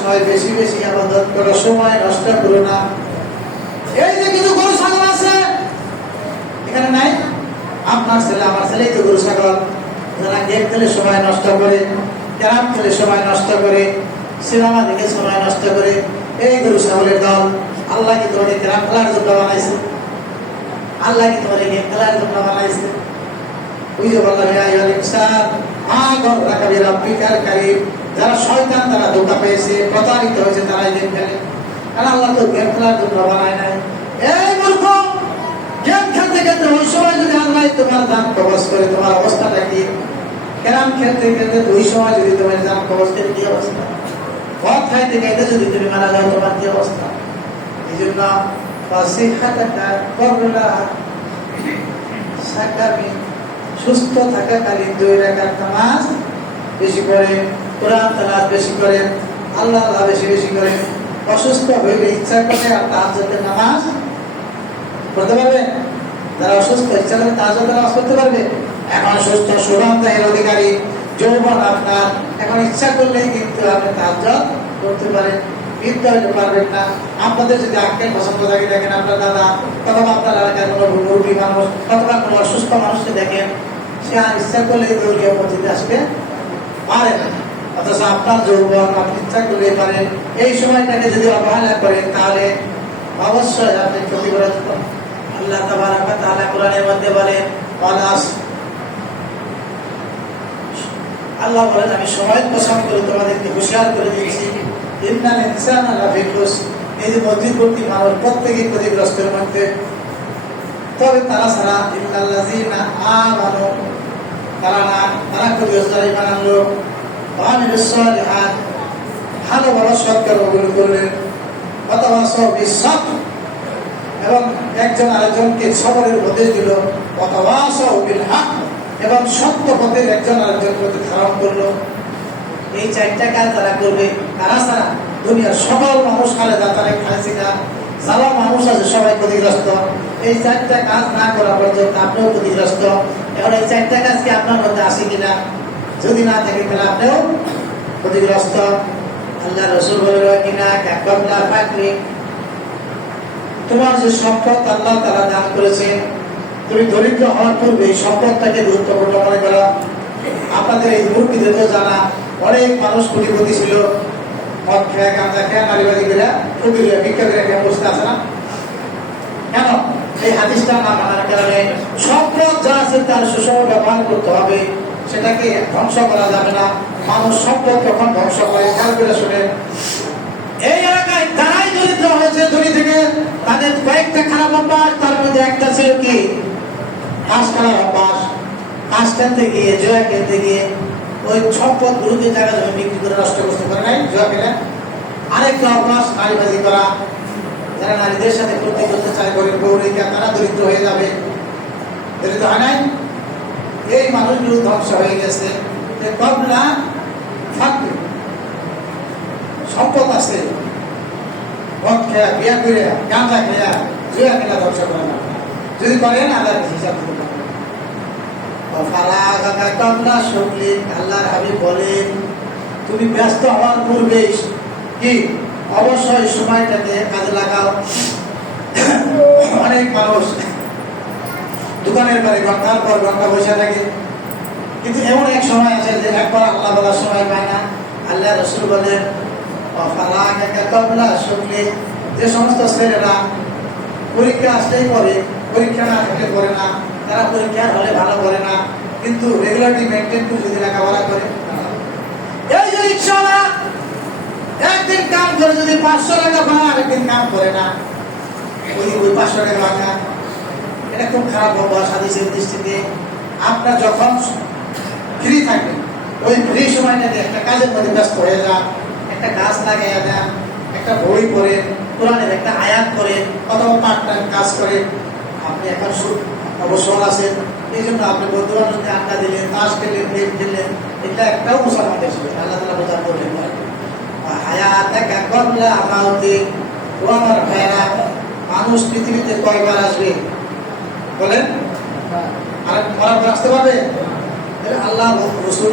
সময় বেশি বেশি ইবাদত করো, সময় নষ্ট করো না। এই যে কিছু গরু ছাগল আছে এখানে নাই, আপনার ছেলে আমার ছেলেই তো গরু ছাগল, যারা গেম খেলে সময় নষ্ট করে, ক্যারাম খেলে সময় নষ্ট করে, সিনেমা দেখে সময় নষ্ট করে, এই গরু ছাগলের দল। আল্লাহ কি তোমাকে ক্যারাম খেলার জন্য বানাইছে? আল্লাহ কি তোমাকে গেম খেলার জন্য বানাইছে? বুঝে বললাম যারা শয়তান, তারা ধোঁকা পেয়েছে, প্রতারিত হয়েছে, তারা গেম খেলে। কারণ আল্লাহ তো গেম খেলার জন্য বানায় নাই। এই মূর্খ, গেম খেলতে খেলতে ওই সময় যদি আল্লাহ তোমার দান কবজ করে, তোমার অবস্থাটা কি? ক্যারাম খেলতে খেলতে ওই সময় যদি তোমার দান কবজ করে, কি অবস্থা? ভাত খাইতে খাইতে যদি তুমি মারা যাও, তোমার কি অবস্থা? এই জন্য সুস্থ থাকাকালীন 2 রাকাত নামাজ বেশি করে, কোরআন তেলাওয়াত বেশি করে, আল্লাহ বেশি বেশি করে। অসুস্থ হইলে ইচ্ছা করে আর তাহাজ্জুদের নামাজ পড়তে পারবে। যারা অসুস্থ ইচ্ছা করে তাহাজ্জুদের নামাজ পড়তে পারবে। এখন সুস্থ সুগন্ধের অধিকারী যৌবন আপনার, এখন ইচ্ছা করলেই কিন্তু আপনি তাহাজ্জুদ করতে পারেন। বৃদ্ধ হইতে পারবেন না। আপনাদের যদি আক্কেল পছন্দ থাকে, দেখেন আপনার দাদা অথবা আপনার এলাকার কোনো মুরব্বী মানুষ অথবা কোনো অসুস্থ মানুষকে দেখেন, সে আর ইচ্ছা করলে দলীয় মসজিদে আসতে পারে না। অথচ আপনার যৌবন আপনি ইচ্ছা করলেই পারেন। এই সময়টাকে যদি অবহেলা করেন তাহলে অবশ্যই আপনি ক্ষতিগ্রস্ত। আল্লাহ তাবারক ওয়া তাআলা কোরআনের মধ্যে বলেন, আল্লাহ বলেন, আমি সময় পছন্দ করে তোমাদেরকে হুঁশিয়ার করে দিয়েছি। ইন্নাল ইনসানা লাফি খুসর, এই যে মসজিদবর্তী মানুষ প্রত্যেকেই ক্ষতিগ্রস্তের মধ্যে। তবে তারা ছাড়া ইল্লাল্লাযীনা আমানু, তারা ক্ষতিগ্রস্ত, ঈমান আনলো, ওয়া আমিলুস সালিহাত, ভালো ভালো সৎকর্মগুলো করলেন, ওয়াতাওয়াসাউ বিস-সাবর, এবং একজন আরেকজনকে সবরের উপদেশ দিল, ওয়াতাওয়াসাউ বিল হক, এবং সত্য পথের একজন আরেকজনের প্রতি ধারণ করলো। এই 4টা কাজ তারা করবে, তারা ছাড়া দুনিয়ার সকল মানুষ খালেদা তারা খাইছে না, যারা মানুষ আছে সবাই ক্ষতিগ্রস্ত। এই 4টা কাজ না করা পর্যন্ত আপনিও ক্ষতিগ্রস্ত। এখন এই 4টা কাজ কি আপনার মধ্যে আসে কিনা? যদি না থাকে তাহলে আপনিও ক্ষতিগ্রস্ত। আল্লাহ রাসূল বলেন কিনা, কাবলা ফাকরি, তোমার যে সম্পদ আল্লাহ তাআলা দান করেছেন, তুমি দরিদ্র হওয়ার পূর্বে এই সম্পদটাকে গুরুত্বপূর্ণ মনে করো। আপনাদের এই মুরব্বীদের তো জানা, অনেক মানুষ কোটিপতি ছিল, মদ খেয়ে, গাঁজা খেয়ে, নারীবাদী করে, ফুটি করে, ভিক্ষা করে খেয়ে বসতে আছে না কেন? এই হাদিসটা না মানার কারণে সম্পদ যা আছে তার সুষম ব্যবহার করতে হবে, সেটাকে ধ্বংস করা যাবে না। মানুষ সম্পদ কখন ধ্বংস করে, খেয়াল করে শুনে। এই এলাকায় তারাই দরিদ্র হয়েছে, ধনী থেকে তাদের কয়েকটা খারাপ অভ্যাস, তার মধ্যে একটা ছিল কি? তাস খেলার অভ্যাস। তাস খেলতে গিয়ে, জুয়া খেলতে গিয়ে ওই সম্পদ গুলোকে জায়গা জমি বিক্রি করে নষ্ট করতে পারে নাই, জুয়া খেলে। আরেকটা অভ্যাস নারীবাজি করা। যারা নারীদের সাথে ফুর্তি করতে চায়, গরিব গৌরীকা, তারা দরিদ্র হয়ে যাবে। দরিদ্র হয় নাই? এই মানুষগুলো ধ্বংস হয়ে গেছে। কবলা ফাকরি, সম্পদ আছে, মদ খেয়া, বিয়া করে, গাঁজা খেয়া, জুয়া খেলা ধ্বংস করে না। যদি করেন আল্লাহর হিসাব দিতে পারেন। আল্লাহর হাবিব বলেন, তুমি ব্যস্ত হওয়ার পূর্বে কি অবশ্যই সময়টাকে কাজে লাগাও। অনেক মানুষ দোকানের পরে ঘন্টার পর ঘন্টা বসে থাকে, কিন্তু এমন এক সময় আছে যে একবার আল্লাহ বলার সময় পায় না। আল্লাহ রাসূল বলেন, যে সমস্ত ছেলেরা পরীক্ষা আসলেই পড়ে, পরীক্ষা না থাকলে পড়ে না, তারা পরীক্ষার হলে ভালো করে না, কিন্তু রেগুলারলি মেনটেন করে যদি লেখাপড়া করে। এই যে রিক্সাওয়ালা একদিন কাম করে যদি 500 টাকা পায়, আরেকদিন কাম করে না, ওই 500 টাকা ভাঙা, এটা খুব খারাপ অভ্যাস হাদিসের দৃষ্টিতে। আপনার যখন ফ্রি থাকবেন, ওই ফ্রি সময়টাতে একটা কাজের মধ্যে ব্যস্ত হয়ে যান, একটা গাছ লাগাইয়া দেন, একটা বই পড়েন, কোরআনের একটা আয়াত করেন, অথবা পার্ট টাইম কাজ করেন। আপনি এখন অবসর আছেন, এই জন্য আপনি বন্ধু বান্ধবদের আড্ডা দিলেন, তাস খেলেন, গেম খেললেন, এটা একটাও মুসলমান দেশ। আল্লাহ তাআলা বোঝার করলেন হায়াতাকা ক্বাবলা মাউতিক। ও আমার ভাইরা, মানুষ পৃথিবীতে কয়বার আসবে বলেন? আর মরার পর আসতে পারবে? আল্লাহ রাসূল